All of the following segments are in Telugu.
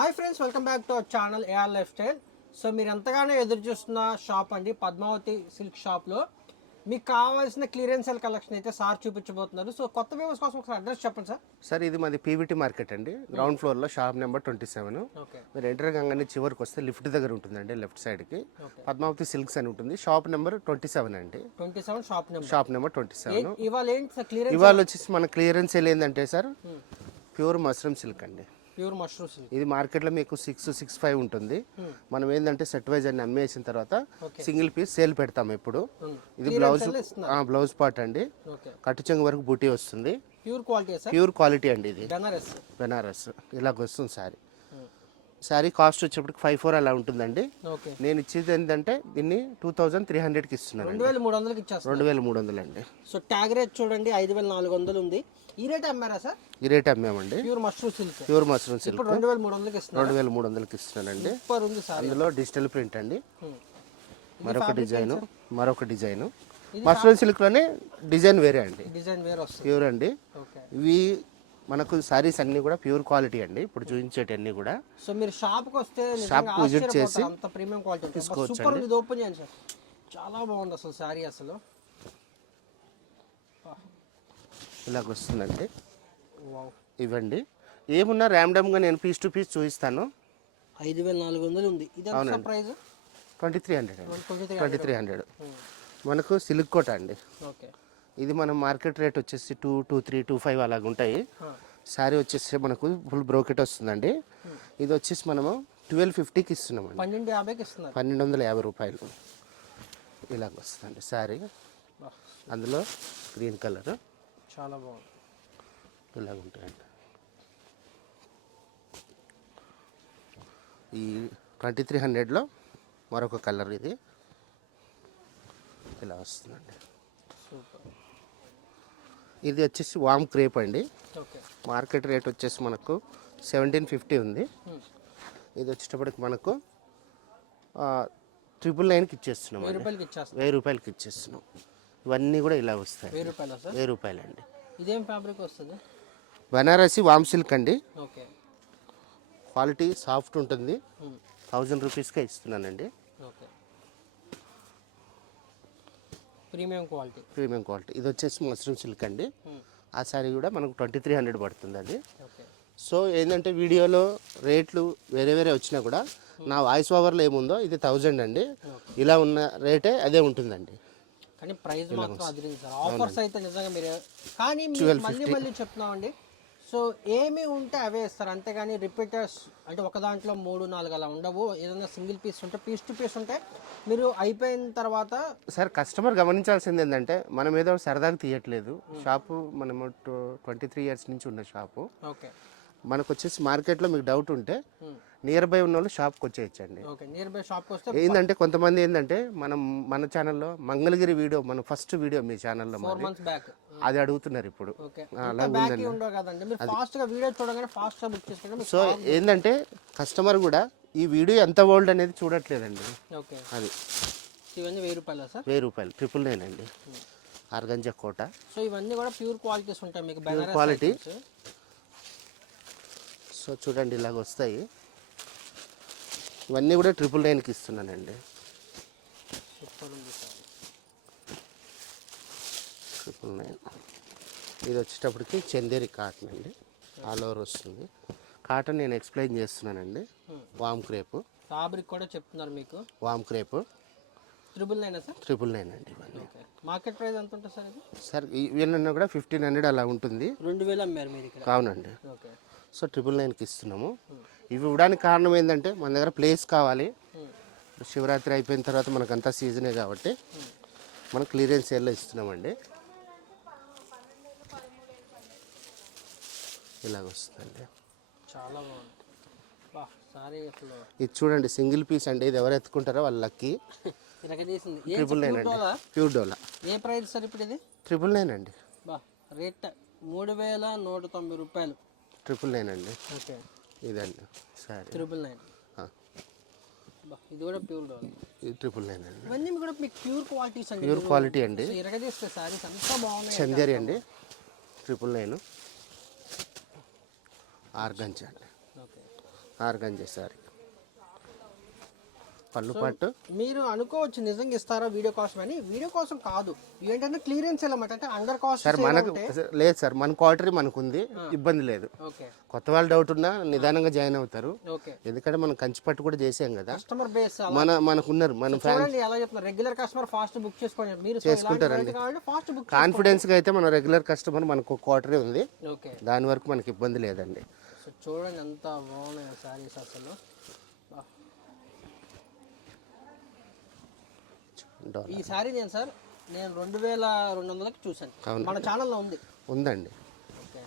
Hi friends, welcome back to our channel AR lifestyle. So మీరు ఎంతగానో ఎదురు చూస్తున్న షాప్ అండి, పద్మావతి సిల్క్ షాప్లో మీకు కావాల్సిన క్లియరెన్స్ సెల్ కలెక్షన్ అయితే సార్ చూపించబోతున్నారు. సో కొత్త వ్యూవర్స్ కోసం ఒకసారి అడ్రస్ చెప్పండి సార్. సార్ ఇది మాది పీవీటీ మార్కెట్ అండి, గ్రౌండ్ ఫ్లోర్లో షాప్ నెంబర్ 27. మీరు ఎంటర్ కాగానే చివరికి వస్తే లిఫ్ట్ దగ్గర ఉంటుందండి, లెఫ్ట్ సైడ్కి పద్మావతి సిల్క్స్ అని ఉంటుంది. షాప్ నెంబర్ 27 అండి. 27 షాప్ నెంబర్ 27. ఇవాళ ఏంటి సార్ క్లియరెన్స్? ఇవాళ వచ్చేసి మన క్లియరెన్స్ సేల్ ఏంటంటే సార్ ప్యూర్ మష్రూమ్ సిల్క్ అండి. ప్యూర్ మష్రూమ్ సిల్క్ ఇది మార్కెట్లో మీకు 665 ఉంటుంది. మనం ఏంటంటే సెట్ వైజ్ అన్ని అమ్మేసిన తర్వాత సింగిల్ పీస్ సేల్ పెడతాం ఇప్పుడు. ఇది బ్లౌజ్ పార్ట్ అండి, కట్టు చెంగు వరకు బూటీ వస్తుంది. ప్యూర్ క్వాలిటీ అండి, ఇది బెనారస్ ఇలాగ వస్తుంది సారీ. శారీ కాస్ట్ వచ్చేప్పటికి 54 అలా ఉంటుందండి. నేను ఇచ్చేది ఏంటంటే దీన్ని 2300కి ఇస్తున్నాను. 2300 అండి. సో ట్యాగ్ రేట్ చూడండి 5400 ఉంది. ఈ రేట్ అమ్మారా సార్? ఈ రేట్ అమ్మామండి. ప్యూర్ మష్రూమ్ సిల్క్ 2300కి ఇస్తున్నానండి. అందులో డిజిటల్ ప్రింట్ అండి. మరొక డిజైన్ మష్రూమ్ సిల్క్ లోనే డిజైన్ వేరే అండి, ప్యూర్ అండి. ఇవి మనకు సారీస్ అన్ని కూడా ప్యూర్ క్వాలిటీ అండి, ఇప్పుడు చూపించేటన్ని కూడా. సో మీరు షాప్కి వస్తే షాప్ విజిట్ చేసి అంత ప్రీమియం క్వాలిటీ తీసుకోవచ్చు. ఓపెన్ చేయండి సార్, చాలా బాగుంది అసలు సారీ. అసలు ఇలాగ వస్తుందండి. ఇవ్వండి, ఏమున్నా ర్యాండమ్గా నేను పీస్ టు పీస్ చూపిస్తాను. 5400 ఉంది. ఇది ప్రైస్ 2300 మనకు సిల్క్ కోట అండి. ఇది మన మార్కెట్ రేట్ వచ్చేసి 223, 25 అలాగ ఉంటాయి. శారీ వచ్చేసి మనకు ఫుల్ బ్రోకెట్ వస్తుందండి. ఇది వచ్చేసి మనము 1250కి ఇస్తున్నామండి. 1250 రూపాయలు ఇలాగ వస్తుందండి శారీ. అందులో గ్రీన్ కలర్ చాలా బాగుంది, ఇలాగ ఉంటాయండి. ఈ 2300లో మరొక కలర్ ఇది ఇలా వస్తుందండి. ఇది వచ్చేసి వామ్ క్రేప్ అండి. మార్కెట్ రేట్ వచ్చేసి మనకు 1750 ఉంది. ఇది వచ్చేటప్పటికి మనకు 999కి ఇచ్చేస్తున్నాం, 1000 రూపాయలకి ఇచ్చేస్తున్నాం. ఇవన్నీ కూడా ఇలా వస్తాయి, 1000 రూపాయలు అండి. ఇదేం ఫ్యాబ్రిక్ వస్తుంది? బనారసి వామ్ సిల్క్ అండి. క్వాలిటీ సాఫ్ట్ ఉంటుంది. 1000 రూపీస్కే ఇస్తున్నానండి. Premium quality. ఇది వచ్చేసి మష్రూమ్ సిల్క్ అండి. ఆ శారీ కూడా మనకు 2300 పడుతుంది అది. సో ఏంటంటే వీడియోలో రేట్లు వేరే వేరే వచ్చినా కూడా నా వాయిస్ ఓవర్లో ఏముందో ఇది 1000 అండి. ఇలా ఉన్న రేటే అదే ఉంటుందండి. కానీ ప్రైస్ మాత్రం అదిరింది సార్. ఆఫర్స్ అయితే నిజంగా మీరు కానీ మళ్ళీ చెప్తున్నామండి. సో ఏమి ఉంటే అవే ఇస్తారు, అంతేగాని రిపీటర్స్ అంటే ఒక దాంట్లో 3, 4 అలా ఉండవు. ఏదైనా సింగిల్ పీస్ ఉంటే, పీస్ టు పీస్ ఉంటే మీరు అయిపోయిన తర్వాత సార్ కస్టమర్ గమనించాల్సింది ఏంటంటే మనం ఏదో సరదాగా తీయట్లేదు. షాపు మనము 23 ఇయర్స్ నుంచి ఉన్న షాపు. మనకు వచ్చేసి మార్కెట్లో మీకు డౌట్ ఉంటే నియర్ బై ఉన్న వాళ్ళు షాప్కి వచ్చేయచ్చండి. ఏంటంటే కొంతమంది ఏంటంటే మన ఛానల్లో మంగళగిరి వీడియో, మన ఫస్ట్ వీడియో మీ ఛానల్లో అది అడుగుతున్నారు ఇప్పుడు. సో ఏంటంటే కస్టమర్ కూడా ఈ వీడియో ఎంత ఓల్డ్ అనేది చూడట్లేదండి. అది 1000 రూపాయలు 999 అండి. ఆర్గంజా కోట. సో ఇవన్నీ కూడా ప్యూర్ క్వాలిటీస్ ఉంటాయి మీకు, ప్యూర్ క్వాలిటీ. సో చూడండి ఇలాగ వస్తాయి. ఇవన్నీ కూడా 999కి ఇస్తున్నానండి. 999. ఇది వచ్చేటప్పటికి చందేరి కాటన్ అండి, ఆల్ ఓవర్ వస్తుంది. కాటన్ నేను ఎక్స్ప్లెయిన్ చేస్తున్నానండి. వామ్ క్రేప్ ఫ్యాబ్రిక్ కూడా చెప్తున్నారు మీకు. వామ్ క్రేప్ 999 సార్? 999 అండి. ఇవన్నీ మార్కెట్ ప్రైస్ ఎంత ఉంటుంది సార్ ఇది? సార్ ఇవన్నీ కూడా 1500 అలా ఉంటుంది. 2000 అమ్మారు మీరు ఇక్కడ? అవునండి. సో 999కి ఇస్తున్నాము. ఇవి ఇవ్వడానికి కారణం ఏంటంటే మన దగ్గర ప్లేస్ కావాలి. శివరాత్రి అయిపోయిన తర్వాత మనకంతా సీజనే కాబట్టి మనం క్లియరెన్స్ సేల్లో ఇస్తున్నామండి. ఇలాగ వస్తుందండి, చాలా బాగుంది. ఇది చూడండి సింగిల్ పీస్ అండి. ఇది ఎవరు ఎత్తుకుంటారో వాళ్ళ లక్కీ. 999 అండి, ప్యూర్ డోలా. ఏ ప్రైస్ సార్ ఇప్పుడు ఇది? 999 అండి. రేట్ 3190 రూపాయలు. 999 అండి. ఇదండి సారీ 999. ఇది కూడా ప్యూర్ డోలా. ఇది 999 అండి. ఇవన్నీ కూడా మీకు ప్యూర్ క్వాలిటీస్ అండి, ప్యూర్ క్వాలిటీ అండి. ఇరగదీస్తే సారీస్ అంతా బాగున్నాయి. చందేరి అండి 999. ఆర్గంజా అండి. ఆర్గంజా సారీ పళ్ళు పాటు. మీరు అనుకోవచ్చు నిజంగా ఇస్తారా వీడియో కోసం అని, వీడియో కోసం కాదు, ఏంటంటే క్లియరెన్స్ ఎలమాట, అంటే అండర్ కాస్ట్ సార్ మనకు లేదు సార్, మన క్వార్టరీ మనకు ఉంది, ఇబ్బంది లేదు. ఓకే కొత్త వాళ్ళు డౌట్ ఉన్నా నిదానంగా జాయిన్ అవుతారు, ఓకే. ఎందుకంటే మనం కంచి పట్టు కూడా చేసాం కదా, కస్టమర్ బేస్ మనకున్నారు. మన చూడండి ఎలా చెప్తున్నారు, రెగ్యులర్ కస్టమర్ ఫాస్ట్ బుక్ చేసుకోండి, మీరు చేసుకుంటారండి ఫాస్ట్ బుక్ కాన్ఫిడెన్స్ గా అయితే మన రెగ్యులర్ కస్టమర్ మనకు క్వార్టరీ ఉంది, ఓకే. దాని వరకు మనకి ఇబ్బంది లేదండి. సో చూడండి ఎంత బాగున్నాయి సారీస్ అసలు. ఈ సారీ నేను 2200కి చూసాను, మన ఛానల్లో ఉందండి. ఓకే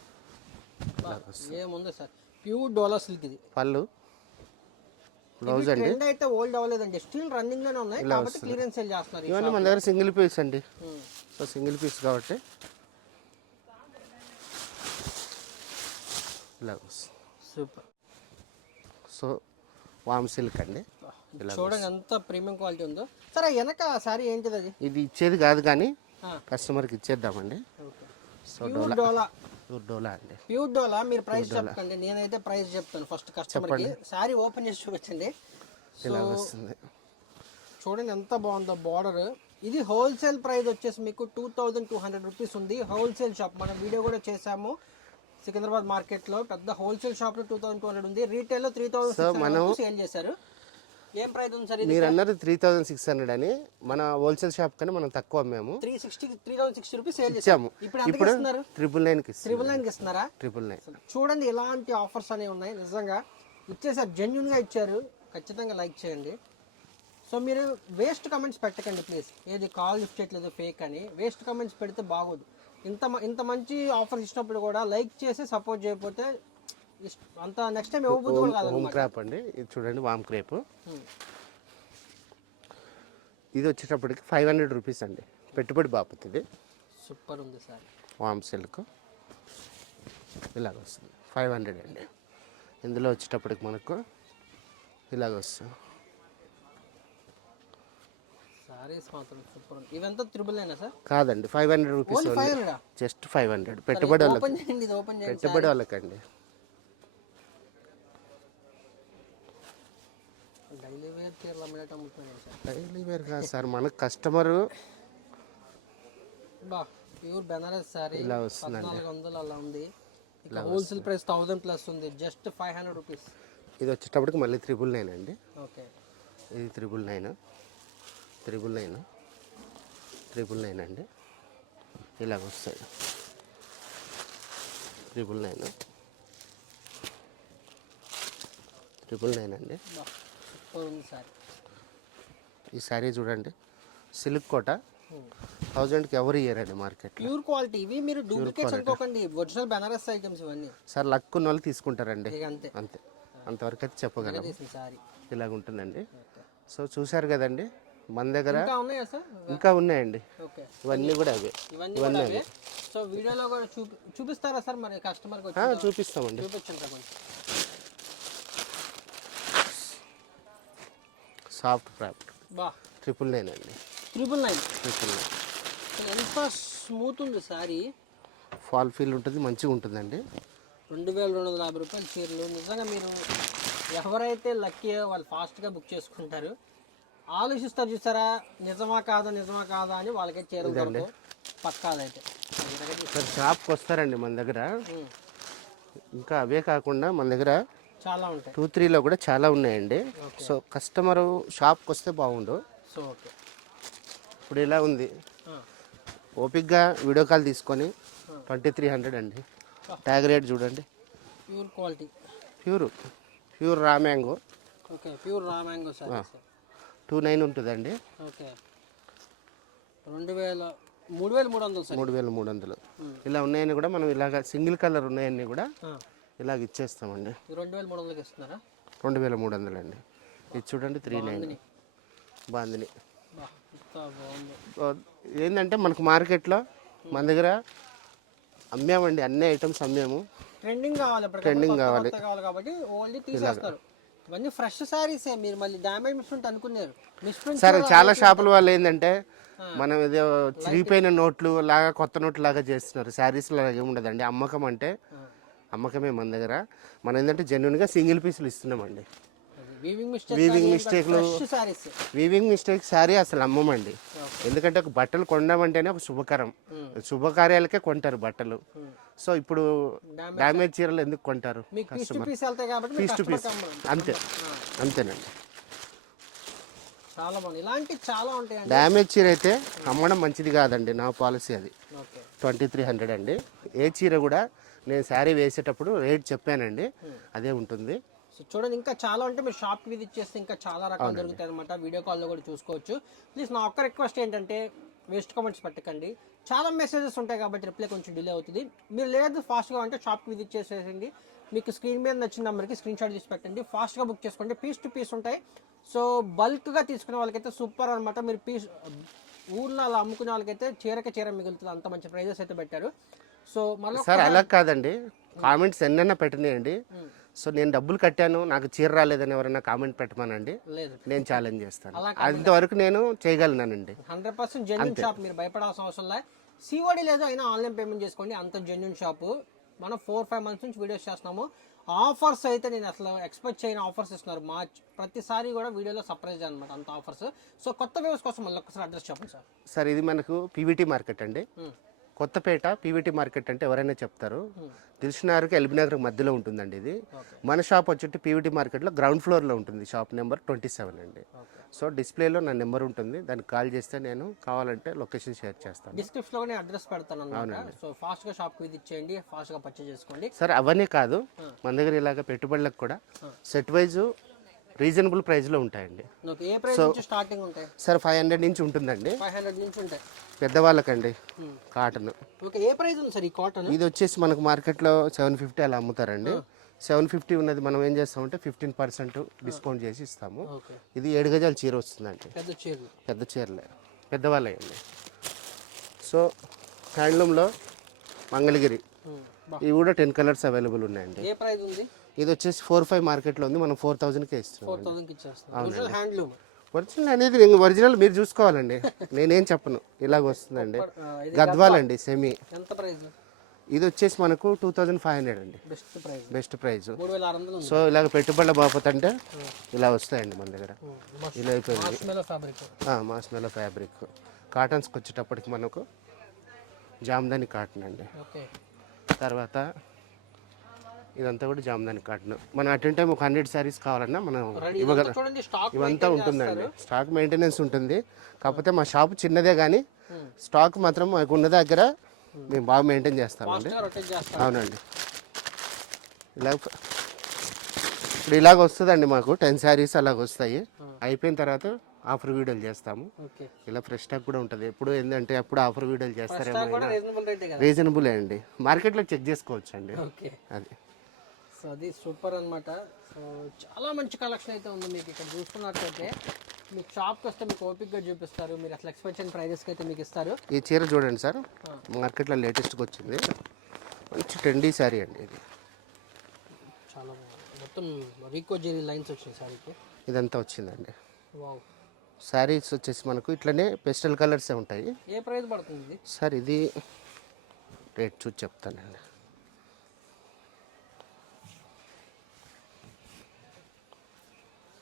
ఏముంది సార్, ప్యూర్ డోలా సిల్క్ ఇది. పళ్ళు బ్లౌజ్ అండి, ట్రెండ్ అయితే ఓల్డ్ అవ్వలేదండి, స్టిల్ రన్నింగ్ లోనే ఉన్నాయి కాబట్టి క్లియరెన్స్ సేల్ చేస్తున్నారు. ఇవన్నీ మన దగ్గర సింగిల్ పీస్ అండి, సో సింగిల్ పీస్ కాబట్టి ఇలా సూపర్. సో వామ్ సిల్క్ అండి, చూడండి ఎంత ప్రీమియం క్వాలిటీ ఉందో. సరే వెనక సారీ ఏంటిది అది? ఇది ఇచ్చేది కాదు కానీ కస్టమర్కి ఇచ్చేద్దామండి. సో డోలా అండి, ప్యూర్ డోలా. మీరు ప్రైస్ చెప్పండి, నేనైతే ప్రైస్ చెప్తాను ఫస్ట్ కస్టమర్కి. సారీ ఓపెన్ చేసి చూపించండి. సో చూడండి ఎంత బాగుందో బార్డర్. ఇది హోల్సేల్ ప్రైస్ వచ్చేసి మీకు 2200 రూపీస్ ఉంది. హోల్సేల్ షాప్, మనం వీడియో కూడా చేసాము సికింద్రాబాద్ మార్కెట్ లో, పెద్ద హోల్సేల్ షాప్ లో 2200 ఉంది, రీటైల్ లో 3600 సేల్ చేశారు. ఏం ప్రైస్ ఉంది సార్? మీరు అన్నారు 3600 అని, మన హోల్సేల్ షాప్ కన్నా మనం తక్కువ అమ్మాము, 3060 రూపీస్ సేల్ చేసాము. ఇప్పుడు 999 ఇస్తున్నారా? 999. చూడండి ఇలాంటి ఆఫర్స్ అనేవి ఉన్నాయి, నిజంగా ఇచ్చేసారు, జెన్యున్ గా ఇచ్చారు. ఖచ్చితంగా లైక్ చేయండి. సో మీరు వేస్ట్ కమెంట్స్ పెట్టకండి ప్లీజ్, ఏది కాల్ లిఫ్ట్ చేయట్లేదు ఫేక్ అని, వేస్ట్ కమెంట్స్ పెడితే బాగోదు. ఇంత మంచి ఆఫర్స్ ఇచ్చినప్పుడు కూడా లైక్ చేసి సపోర్ట్ చేయకపోతే అంత నెక్స్ట్ టైం ఇవ్వబోదు కూడా కాదు. వామ్ క్రేప్ అండి, ఇది చూడండి వామ్ క్రేప్. ఇది వచ్చేటప్పటికి 500 రూపీస్ అండి, పెట్టుబడి బాపత్. ఇది సూపర్ ఉంది సార్, వామ్ సిల్క్ ఇలాగ వస్తుంది 500 అండి. ఇందులో వచ్చేటప్పటికి మనకు ఇలాగ వస్తుంది. సారీస్ మాత్రం సూపర్ ఉంది. ఇవంతా 999 సార్? కాదండి, 500 రూపీస్, జస్ట్ 500 పెట్టుబడి వాళ్ళకి, పెట్టుబడి వాళ్ళకండి. డైలీ వేర్ కాదు సార్, మనకు కస్టమరు ప్యూర్ బెనారస్ సారీ ఇలా వస్తుందండి, 1400 అలా ఉంది. హోల్సేల్ ప్రైస్ 1000 ప్లస్ ఉంది, జస్ట్ 500 రూపీస్. ఇది వచ్చేటప్పటికి మళ్ళీ 999 అండి. ఓకే, ఇది 999 అండి. ఇలాగ వస్తాయి 999 అండి. ఈ సారీ చూడండి, సిల్క్ కోట 1000కి ఎవరు ఇయ్యారండి మార్కెట్. ప్యూర్ క్వాలిటీ ఇవి, మీరు డూప్లికేట్స్ అనుకోకండి, ఒరిజినల్ బెనారస్ ఐటమ్స్ ఇవన్నీ. సార్ లక్ ఉన్న వాళ్ళు తీసుకుంటారండి, అంతే అంతే, అంతవరకు అయితే చెప్పగలం. సారీ ఇలాగ ఉంటుందండి. సో చూసారు కదండి, మన దగ్గర ఉన్నాయా సార్? ఇంకా ఉన్నాయండి, ఇవన్నీ కూడా అవే. ఇవన్నీ సో వీడియోలో కూడా చూపిస్తారా సార్ మరి కస్టమర్కి? చూపిస్తామండి, చూపించండి కొంచెం. సాఫ్ట్ ఫ్రాక్ బా 999 అండి, 999. ఎంత స్మూత్ ఉంది సారీ, ఫాల్ ఫీల్ ఉంటుంది, మంచిగా ఉంటుందండి. 2250 రూపాయల చీరలు. నిజంగా మీరు ఎవరైతే లక్కీ వాళ్ళు ఫాస్ట్గా బుక్ చేసుకుంటారు, ఆలోచిస్తారు చూసారా, నిజమా కాదా అని వాళ్ళకైతే చీరలు పక్కాదైతే. షాప్కి వస్తారండి మన దగ్గర, ఇంకా అవే కాకుండా మన దగ్గర చాలా ఉంటాయి, 2-3లో కూడా చాలా ఉన్నాయండి. సో కస్టమరు షాప్కి వస్తే బాగుండు. సో ఓకే, ఇప్పుడు ఇలా ఉంది, ఓపిక్గా వీడియో కాల్ తీసుకొని 2300 అండి. ట్యాగ్ రేట్ చూడండి, pure quality, pure raw mango. Okay, pure raw mango sir 29 ఉంటుందండి. Okay, 3300 sir, 3300. ఇలా ఉన్నాయని కూడా మనం ఇలాగ సింగిల్ కలర్ ఉన్నాయని కూడా ఇలాగ ఇచ్చేస్తామండి. 2300కి ఇస్తున్నారా? 2300 అండి. ఇది చూడండి 39 బాందిని. ఏంటంటే మనకు మార్కెట్లో మన దగ్గర అమ్మామండి, అన్ని ఐటమ్స్ అమ్మాము. ట్రెండింగ్ కావాలి కాబట్టి ఓన్లీ తీసేస్తారు. ఇవన్నీ ఫ్రెష్ సారీసే, మీరు మళ్ళీ డ్యామేజ్ మిస్ప్రింట్ అనుకున్నారు. సరే, చాలా షాపుల వాళ్ళు ఏంటంటే మనం ఏదో చిరిగిపోయిన నోట్లు లాగా కొత్త నోట్లు లాగా చేస్తున్నారు. శారీస్ లాగా ఏముండదండి. అమ్మకం అంటే అమ్మకమే మన దగ్గర. మనం ఏంటంటే జెన్యున్గా సింగిల్ పీసులు ఇస్తున్నామండి. వీవింగ్ మిస్టేక్లు వీవింగ్ మిస్టేక్ శారీ అసలు అమ్మమండి. ఎందుకంటే ఒక బట్టలు కొనడమంటేనే ఒక శుభకరం, శుభకార్యాలకే కొంటారు బట్టలు. సో ఇప్పుడు డ్యామేజ్ చీరలు ఎందుకు కొంటారు కస్టమర్? పీస్ టు పీస్ అంతే, అంతేనండి. చాలా బాగుంది. ఇలాంటి చాలా ఉంటాయండి. డ్యామేజ్ చీర అయితే అమ్మడం మంచిది కాదండి, నా పాలసీ అది. 2300 అండి. ఏ చీర కూడా నేను శారీ వేసేటప్పుడు రేట్ చెప్పానండి, అదే ఉంటుంది. సో చూడండి, ఇంకా చాలా ఉంటే మీరు షాప్కి విజిట్ చేస్తే ఇంకా చాలా రకాలు దొరుకుతాయి అనమాట. వీడియో కాల్లో కూడా చూసుకోవచ్చు. ప్లీజ్ నా ఒక్క రిక్వెస్ట్ ఏంటంటే వేస్ట్ కామెంట్స్ పెట్టకండి. చాలా మెసేజెస్ ఉంటాయి కాబట్టి రిప్లై కొంచెం డిలే అవుతుంది. మీరు లేదు ఫాస్ట్గా అంటే షాప్కి విజిట్ చేసేయండి. మీకు స్క్రీన్ మీద నచ్చిన నెంబర్కి స్క్రీన్ షాట్ తీసి పెట్టండి. ఫాస్ట్గా బుక్ చేసుకోండి. పీస్ టు పీస్ ఉంటాయి. సో బల్క్గా తీసుకునే వాళ్ళకైతే సూపర్ అనమాట. మీరు పీస్ ఊర్లో అలా అమ్ముకునే వాళ్ళకైతే చీర మిగులుతుంది. అంత మంచి ప్రైజెస్ అయితే పెట్టారు. సో మళ్ళీ సార్ అలా కాదండి, కామెంట్స్ ఎన్నైనా పెట్టనియండి. సో నేను డబ్బులు కట్టాను నాకు చీర రాలేదని ఎవరైనా కామెంట్ పెట్టమానండి, నేను ఛాలెంజ్ చేస్తాను. అంతవరకు నేను చేయగలనండి. 100% జెన్యూన్ షాప్, మీరు భయపడాల్సిన అవసరం లేదు. సిఓడి లేదు అయినా ఆన్లైన్ పేమెంట్ చేసుకోండి, అంత జెన్యూన్ షాపు. మనం 4-5 months నుంచి వీడియోస్ చేస్తున్నాము. ఆఫర్స్ అయితే నేను అసలు ఎక్స్పెక్ట్ చేయని ఆఫర్స్ ఇస్తున్నారు. ప్రతిసారి కూడా వీడియోలో సర్ప్రైజ్ అనమాట, అంత ఆఫర్స్. సో కొత్త వ్యూస్ కోసం మళ్ళీ ఒకసారి అడ్రస్ చెప్పండి సార్. సార్ ఇది మనకు పీవీటీ మార్కెట్ అండి, కొత్తపేట. పీవీటీ మార్కెట్ అంటే ఎవరైనా చెప్తారు. దిల్సుఖ్నగర్కి ఎల్బీనగర్ మధ్యలో ఉంటుందండి ఇది. మన షాప్ వచ్చి పీవీటీ మార్కెట్లో గ్రౌండ్ ఫ్లోర్లో ఉంటుంది, షాప్ నెంబర్ 27 అండి. సో డిస్ప్లేలో నా నెంబర్ ఉంటుంది, దానికి కాల్ చేస్తే నేను కావాలంటే లొకేషన్ షేర్ చేస్తాను. డిస్క్రిప్షన్లో అడ్రస్ పెడతాను అన్నమాట. సో ఫాస్ట్గా షాప్కి విజిట్ చేయండి, ఫాస్ట్గా పర్చేజ్ చేసుకోండి. సార్ అవన్నీ కాదు, మన దగ్గర ఇలాగ పెట్టుబడులకు కూడా సెట్ వైజ్ రీజనబుల్ ప్రైస్లో ఉంటాయండి. ఏ ప్రైస్ నుంచి స్టార్టింగ్ ఉంటాయి సార్? 500 నుంచి ఉంటుందండి. 500 నుంచి ఉంటాయి పెద్దవాళ్ళకండి. కాటన్ ఓకే, ఏ ప్రైస్ ఉంది సార్ ఈ కాటన్? ఇది వచ్చేసి మనకు మార్కెట్లో 750 అలా అమ్ముతారండి. 750 ఉన్నది మనం ఏం చేస్తామంటే 15% డిస్కౌంట్ చేసి ఇస్తాము. ఇది 7 గజాల చీర వస్తుందండి. పెద్ద చీరలే, పెద్దవాళ్ళే అండి. సో హ్యాండ్లూమ్లో మంగళగిరి ఇవి కూడా 10 కలర్స్ అవైలబుల్ ఉన్నాయండి. ఏ ప్రైస్ ఉంది? ఇది వచ్చేసి 4-5 మార్కెట్లో ఉంది, మనం 4000కే ఇస్తున్నాం. ఒరిజినల్ అనేది ఒరిజినల్ మీరు చూసుకోవాలండి, నేనేం చెప్పను. ఇలాగ వస్తుందండి, గద్వాల్ అండి సెమీ. ఇది వచ్చేసి మనకు 2500 అండి, బెస్ట్ ప్రైస్. సో ఇలాగ పెట్టుబడుల బాపత్ అంటే ఇలా వస్తాయండి మన దగ్గర. ఇలా అయిపోయింది మాస్మెలో ఫ్యాబ్రిక్. కాటన్స్కి వచ్చేటప్పటికి మనకు జామ్దాని కాటన్ అండి. తర్వాత ఇదంతా కూడా జామ్దాని కాటన్. మనం అట్ టైం ఒక 100 శారీస్ కావాలన్నా మనం ఇవ్వగలం. ఇవంతా ఉంటుందండి, స్టాక్ మెయింటెనెన్స్ ఉంటుంది. కాకపోతే మా షాప్ చిన్నదే కానీ స్టాక్ మాత్రం మాకు ఉన్న దగ్గర మేము బాగా మెయింటైన్ చేస్తామండి. అవునండి. ఇప్పుడు ఇలాగ వస్తుందండి మాకు 10 శారీస్ అలాగ వస్తాయి. అయిపోయిన తర్వాత ఆఫర్ వీడియోలు చేస్తాము. ఇలా ఫ్రెష్ స్టాక్ కూడా ఉంటుంది. ఎప్పుడు ఏంటంటే అప్పుడు ఆఫర్ వీడియోలు చేస్తారేమో, రీజనబుల్ అండి. మార్కెట్లో చెక్ చేసుకోవచ్చు అండి అది. సో అది సూపర్ అనమాట. సో చాలా మంచి కలెక్షన్ అయితే ఉంది. మీకు ఇక్కడ చూసుకున్నట్లయితే మీకు షాప్కి వస్తే మీకు ఓపిక్గా చూపిస్తారు. మీరు అసలు ఎక్స్పెక్ట్ చేయని ప్రైజెస్కి అయితే మీకు ఇస్తారు. ఈ చీర చూడండి సార్, మార్కెట్లో లేటెస్ట్గా వచ్చింది, మంచి ట్రెండీ శారీ అండి. ఇది చాలా బాగుంది, మొత్తం రీకో జెరీ లైన్స్ వచ్చినాయి శారీకి. ఇదంతా వచ్చిందండి. వావ్. శారీస్ వచ్చేసి మనకు ఇట్లనే పెస్టల్ కలర్సే ఉంటాయి. ఏ ప్రైస్ పడుతుంది సార్? ఇది రేట్ చూసి చెప్తానండి.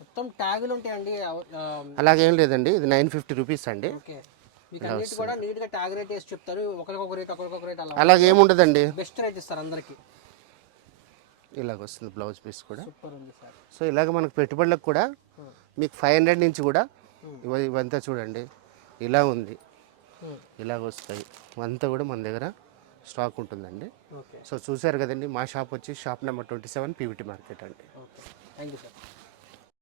మొత్తం ట్యాగులు ఉంటాయండి. అలాగేం లేదండి, ఇది 950 రూపీస్ అండి. ఓకే, మీకు అన్నిటి కూడా నీట్గా ట్యాగ్ రేట్ వేసి చెప్తారు. ఒకరికొక రేట్ అలా అలాగేం ఉండదండి, బెస్ట్ రేట్ ఇస్తారు అందరికి. ఇలాగ వస్తుంది బ్లౌజ్ పీస్ కూడా. సూపర్ ఉంది సార్. సో ఇలాగ మనకు పెట్టుబడులకు కూడా మీకు 500 నుంచి కూడా ఇవంతా చూడండి ఇలా ఉంది, ఇలాగ వస్తాయి. అంతా కూడా మన దగ్గర స్టాక్ ఉంటుందండి. సో చూసారు కదండి, మా షాప్ వచ్చి షాప్ నెంబర్ 27 పీవీటీ మార్కెట్ అండి. Thank you sir.